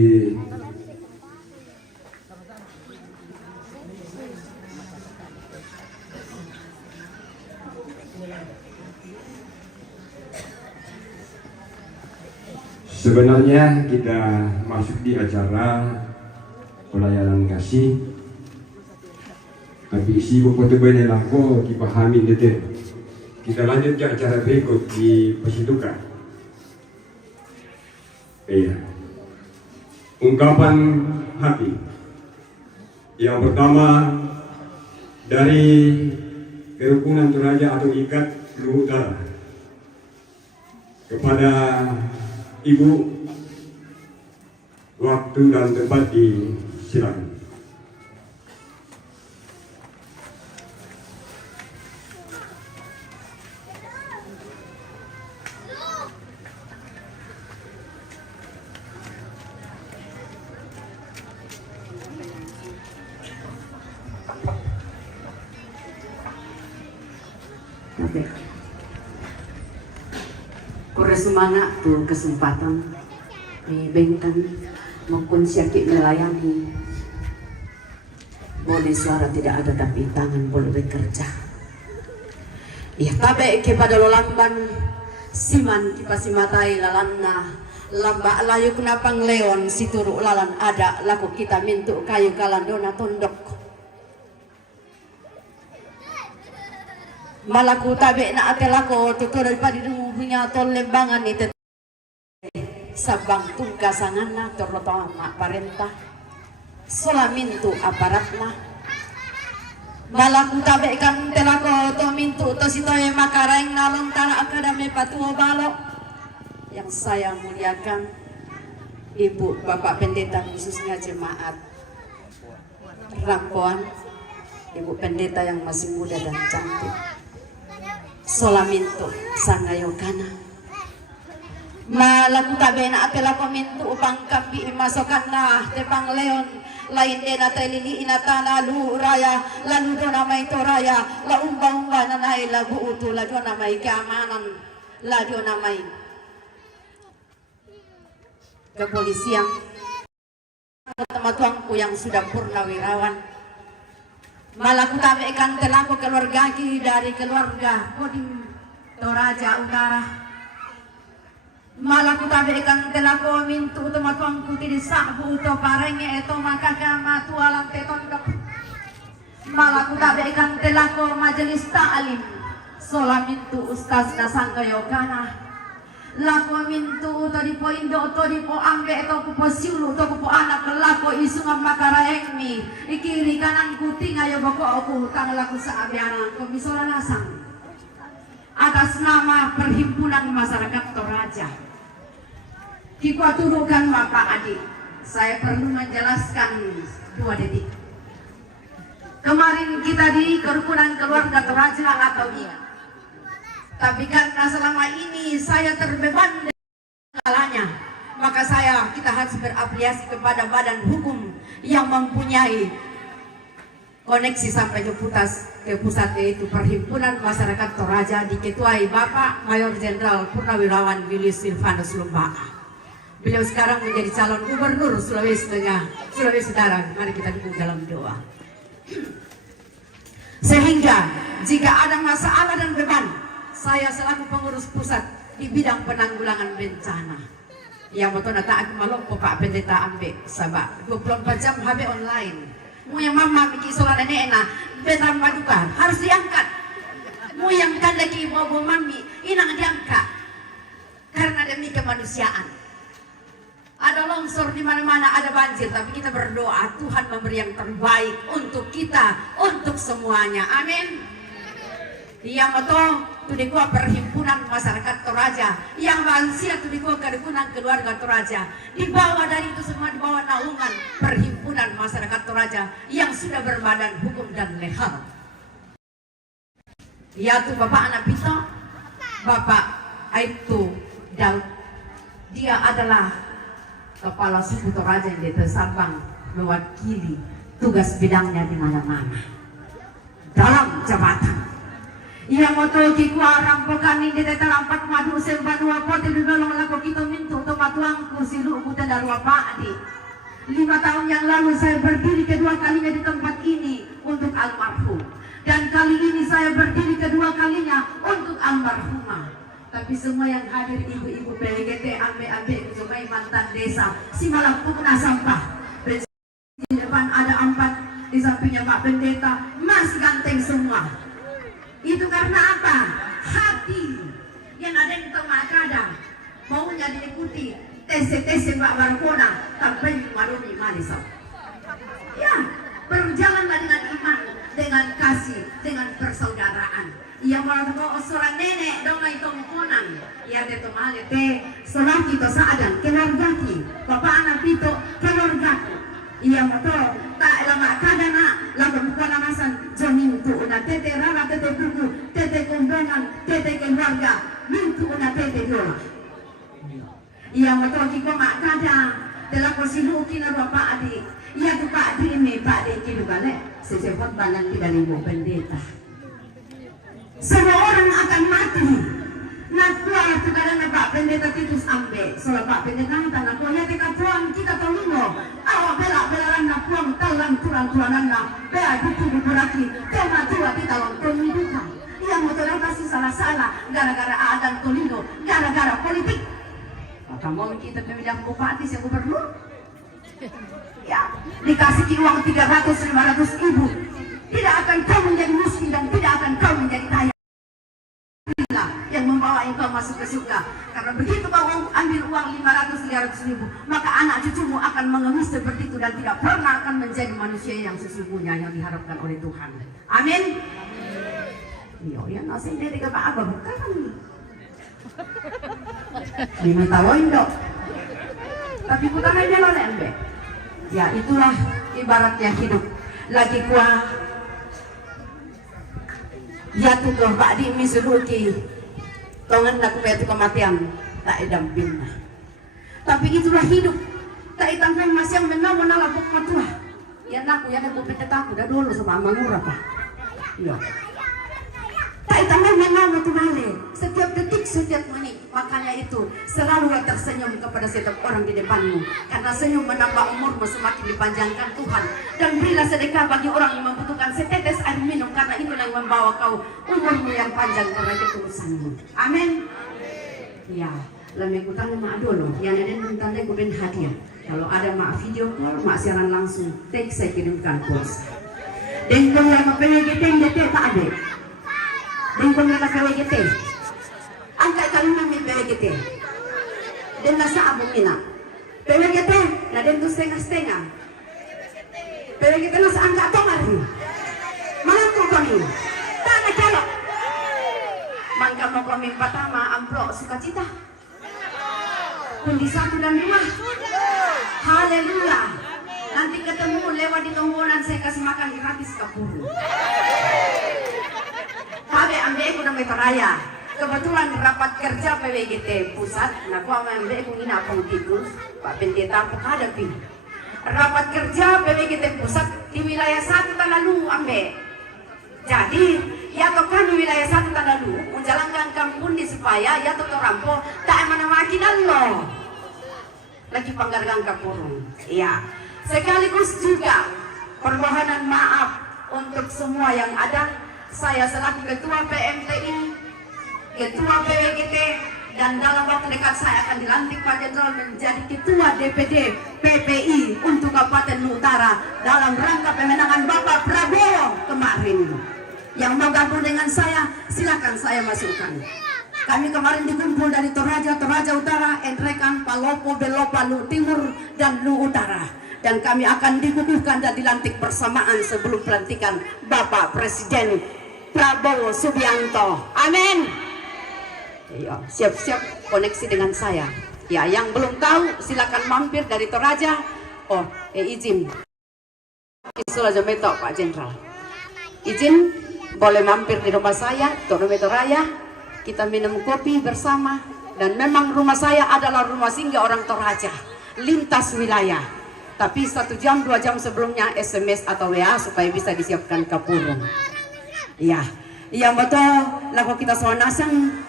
sebenarnya kita masuk di acara pelayanan kasih, tapi isi foto bene lako dipahami detail. Kita lanjut ke acara berikut di Pesituka. Iya. Ungkapan hati. Yang pertama dari kerukunan Toraja atau Ikat Luwu Utara kepada Ibu, waktu dan tempat disilakan. Kore semangat tuh kesempatan di bengkan maupun syakit melayani. Boleh suara tidak ada tapi tangan boleh bekerja. Ya tabe kepada lo lamban siman kipasimatai lalanna lamba layu kenapang leon situru lalan ada laku kita mintu kayu kalandona tondok. Malaku tabe na atelako tutur daripada punya tol lembangan itu sabang tunggasangan na torotama parenta solamintu aparatna malaku tabe kan telako to mintu to sitoy makaraing nalong tanah akademi patuo balok yang saya muliakan Ibu Bapak Pendeta khususnya jemaat Rampoan, Ibu Pendeta yang masih muda dan cantik, solamintu sangayokana malaku tabena atela pamintu upang kambi masokan na tepang leon lain dena telili inatana lu raya lalu dona may toraya la umba nanay lagu utu la dona may keamanan la dona may kepolisian teman-temanku yang sudah purnawirawan. Malaku tabe ikan telako keluarga dari keluarga Kodim Toraja Utara. Malaku tabe ikan telako mintu teman-temanku tidak sabu to parenge eto makakama tualang tetondok. Malaku tabe ikan telako majelis ta'lim sola mintu ustaz nasangka yokana. lako mintu to di po indo to di po ambe to po siulu to po anak lako isungan makaraengmi ikiri kanan kuting ayo bako aku hutang laku sa abiana komisola nasang atas nama Perhimpunan Masyarakat Toraja. Kikwa turukan Bapak Adi, saya perlu menjelaskan 2 detik. Kemarin kita di kerukunan keluarga Toraja atau iya. Tapi karena selama ini saya terbeban dengan segalanya, maka kita harus berafiliasi kepada badan hukum yang mempunyai koneksi sampai ke pusat yaitu Perhimpunan Masyarakat Toraja diketuai Bapak Mayor Jenderal Purnawirawan Julius Silvanus Lumbaka. Beliau sekarang menjadi calon gubernur Sulawesi Tengah, Sulawesi Utara. Mari kita dukung dalam doa. Sehingga jika ada masalah dan beban, saya selaku pengurus pusat di bidang penanggulangan bencana. Yang betul nata aku malok Pak Pendeta ambe sabak 24 jam HB online. Mu yang mama biki soal nenek benar maduka harus diangkat. Mu yang tanda ki bobo mami inang diangkat karena demi kemanusiaan. Ada longsor di mana-mana, ada banjir, tapi kita berdoa Tuhan memberi yang terbaik untuk kita, untuk semuanya. Amin. Yang betul tudikua Perhimpunan Masyarakat Toraja, yang lansia tudikua kerukunan keluarga Toraja. Di bawah dari itu semua di bawah naungan Perhimpunan Masyarakat Toraja yang sudah berbadan hukum dan legal. Yaitu Bapak Anak Pito, Bapak Aibtu Daud. Dia adalah Kepala Suku Toraja yang di Sabang, mewakili tugas bidangnya di mana-mana dalam jabatan. Ia moto kikwa rampokan ini di telampat madu sembah 2 pote di golong laku kita mintu untuk matuang kursi luku dan darwa Pak Adi. 5 tahun yang lalu saya berdiri kedua kalinya di tempat ini untuk almarhum, dan kali ini saya berdiri kedua kalinya untuk almarhumah. Tapi semua yang hadir ibu-ibu PLGT, ambe-ambe, kejumai mantan desa, si malam pukna sampah. Di depan ada 4, di sampingnya Pak Pendeta, mas ganteng semua. Itu karena apa? Hati yang ada di tengah kadang maunya diikuti tes Pak Barkona sampai marumi manisau. Ya, berjalanlah dengan iman, dengan kasih, dengan persaudaraan. Ia malah seorang nenek dong itu konang. Ia deto male te seorang kita seadan keluargaki. Bapak Anak Pito keluargaku. Ia moto tak lama kadana lagu bukan amasan jomin tu una tete rara tete buku tete kumbangan tete keluarga mintu una tete diola. Ia moto kiko mak kadang telah posiluki na Bapak Adi. Ia tu Pak Adi ini Pak Adi kilu balik secepat banan tidak ibu pendeta. Semua orang akan mati. Nakua itu kadang Pak Pendeta Titus ambe. Soal Pak Pendeta kita nakua ya teka puang kita tolungo. Awak bela nakuang talang turan bela buku buraki. Tema tua kita lontong hidupan. Yang motornya pasti salah-salah gara-gara adan tolino, gara-gara politik. Maka mau kita pemilihan bupati yang gubernur. Ya, dikasih uang 300-500 ribu. Tidak akan kau menjadi miskin dan tidak akan kau menjadi kaya. Yang membawa engkau masuk ke surga. Karena begitu kau ambil uang 500-300 ribu, maka anak cucumu akan mengemis seperti itu dan tidak pernah akan menjadi manusia yang sesungguhnya yang diharapkan oleh Tuhan. Amin. Iya, ya nasi dia tiga Pak Abah bukan. 5 tahun dok. Tapi bukan aja lo lembe. Ya itulah ibaratnya hidup. Lagi kuah. Ya tuh Pak Di misuluki tongan nak betu kematian tak edampin. Tapi itulah hidup. Tak itangkan masih yang menang menalapuk matua. Ya naku ya aku pendetaku dah dulu sama mangura Pak. Iya. Tak itangkan menang matua balik. Setiap detik setiap menit. Makanya itu selalu tersenyum kepada setiap orang di depanmu. Karena senyum menambah umurmu semakin dipanjangkan Tuhan. Dan berilah sedekah bagi orang yang membutuhkan setetes air minum. Karena itulah yang membawa kau umurmu yang panjang karena ketulusanmu. Amin. Ya, lemah utang mak dulu. Yang ada tanda kubin hadiah. Kalau ada mak video call, mak siaran langsung. Take saya kirimkan pulsa. Dan kalau yang PWGT tak ada. Dan kalau yang PWGT angkat kalimat PWGT. dan nasa abong ina. PWGT, na den tu setengah-setengah. PWGT nasa angka tongar. Mengaku kami, tanah calok. Mangka mau kami pertama amplop sukacita. Undi 1 dan 2. Haleluya. Nanti ketemu lewat di tombolan saya kasih makan gratis kapuru. Habe ambil aku namanya Toraya. Kebetulan rapat kerja PWGT pusat. Nah, aku ambil aku ini apa tikus. Pak Pendeta apa hadapi. Rapat kerja PWGT pusat di wilayah 1 Tanalu ambil. Jadi, ya to kami wilayah 1 Tanalu menjalankan kampung di supaya ya to rampo tak mana makinan lo. Lagi panggargang kapurung. Iya. Sekaligus juga permohonan maaf untuk semua yang ada. Saya selaku Ketua PMTI, Ketua PWGT, dan dalam waktu dekat saya akan dilantik Pak Jenderal menjadi Ketua DPD PPI untuk Kabupaten Utara dalam rangka pemenangan Bapak Prabowo kemarin. Yang mau gabung dengan saya, silakan saya masukkan. Kami kemarin dikumpul dari Toraja Utara, Enrekan, Palopo, Belopa, Lu Timur, dan Lu Utara. Dan kami akan dikukuhkan dan dilantik bersamaan sebelum pelantikan Bapak Presiden Prabowo Subianto. Amin. Ya, siap-siap koneksi dengan saya. Ya, yang belum tahu silakan mampir dari Toraja. Oh, izin. Isulah Jometo Pak Jenderal. Izin boleh mampir di rumah saya, Toraya. Kita minum kopi bersama. Dan memang rumah saya adalah rumah singgah orang Toraja, lintas wilayah. Tapi 1 jam 2 jam sebelumnya SMS atau WA supaya bisa disiapkan kapurung. Iya, iya betul. Lako kita sonasan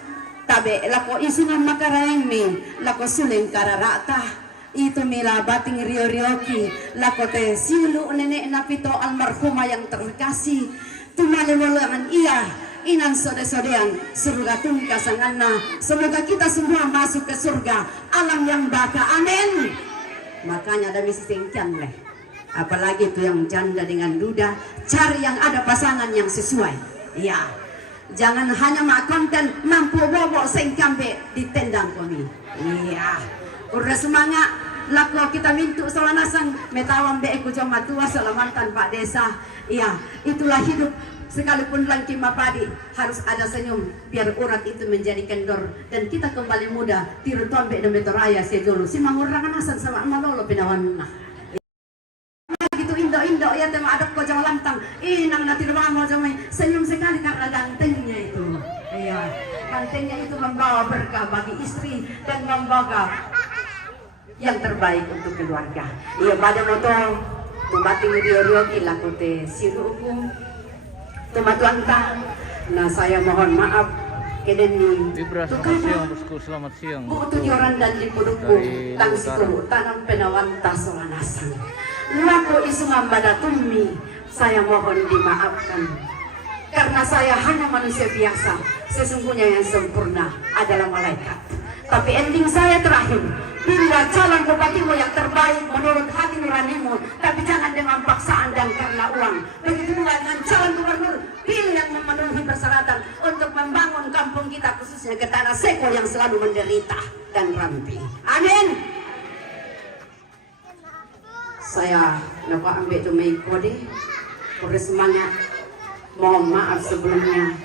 tabe lako isungan makaraymi, lako suling kararata. Itu mila bating rio-rioki, lako te siulu nenek napito almarhumah yang terkasih. Tumalimulangan iya, inan sode-sodean surga tungkasanganna. Semoga kita semua masuk ke surga alam yang baka. Amin. Makanya ada misi sengkian leh. Apalagi itu yang janda dengan duda, cari yang ada pasangan yang sesuai. Iya. Jangan hanya mak konten mampu bobo sengkambe di tendang kami. Iya. Udah semangat. Lako kita mintu solanasang metawang be eku joma tua selamatan Pak Desa. Iya, itulah hidup. Sekalipun langki mapadi harus ada senyum biar urat itu menjadi kendor dan kita kembali muda. Tiru tombe demi Toraya sedulu si mangurangan asan sama malolo pinawan nah. Gitu indo ya tema adap ko jawa lantang inang nanti mau jamai senyum sekali karena gantengnya itu. Iya, gantengnya itu membawa berkah bagi istri dan membawa yang terbaik untuk keluarga. Iya pada moto tumbating rio kilaku te siru hukum tumatuanta. Nah saya mohon maaf keden Selamat siang. Bu tujuran dan dipuduku tang siku tanam penawanta solanasan. Laku isu ngambada tumi, saya mohon dimaafkan. Karena saya hanya manusia biasa, sesungguhnya yang sempurna adalah malaikat. Tapi ending saya terakhir, pilihlah calon bupatimu yang terbaik menurut hati nuranimu, tapi jangan dengan paksaan dan karena uang. Begitu juga dengan calon gubernur, pilih yang memenuhi persyaratan untuk membangun kampung kita, khususnya ke Tanah Seko yang selalu menderita dan ramping. Amin. Saya dapat ambil tumai kode, semangat. Mohon maaf sebelumnya.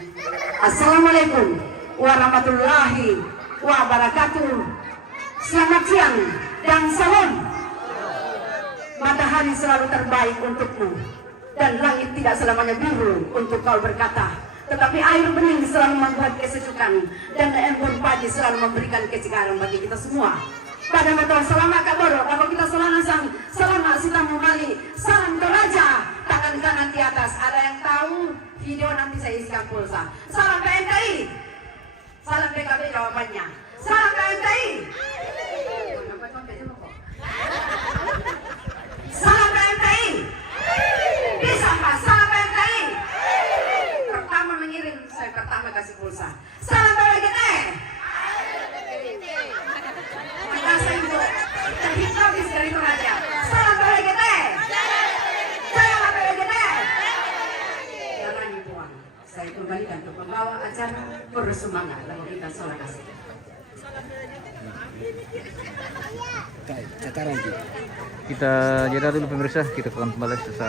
Assalamualaikum warahmatullahi wabarakatuh. Selamat siang dan salam. Matahari selalu terbaik untukmu dan langit tidak selamanya biru untuk kau berkata. Tetapi air bening selalu membuat kesejukan dan embun pagi selalu memberikan kecegaran bagi kita semua. Pada betul selamat kaboro, kalau kita selanasang selamat sita mumali, salam Toraja, tangan kanan di atas. Ada yang tahu? Video nanti saya isikan pulsa. Salam PMTI, salam PKB jawabannya. Salam PMTI. Salam PMTI. Bisa Pak, salam PMTI. Pertama mengirim, saya pertama kasih pulsa. Salam PWGT. Makasih Ibu. Terhipnotis dari Toraja. Salam PWGT. Salam PWGT. Jangan dibuang. Saya kembalikan untuk membawa acara bersemangat lalu kita sholat kasih. Kita jeda dulu pemirsa, kita akan kembali sesaat.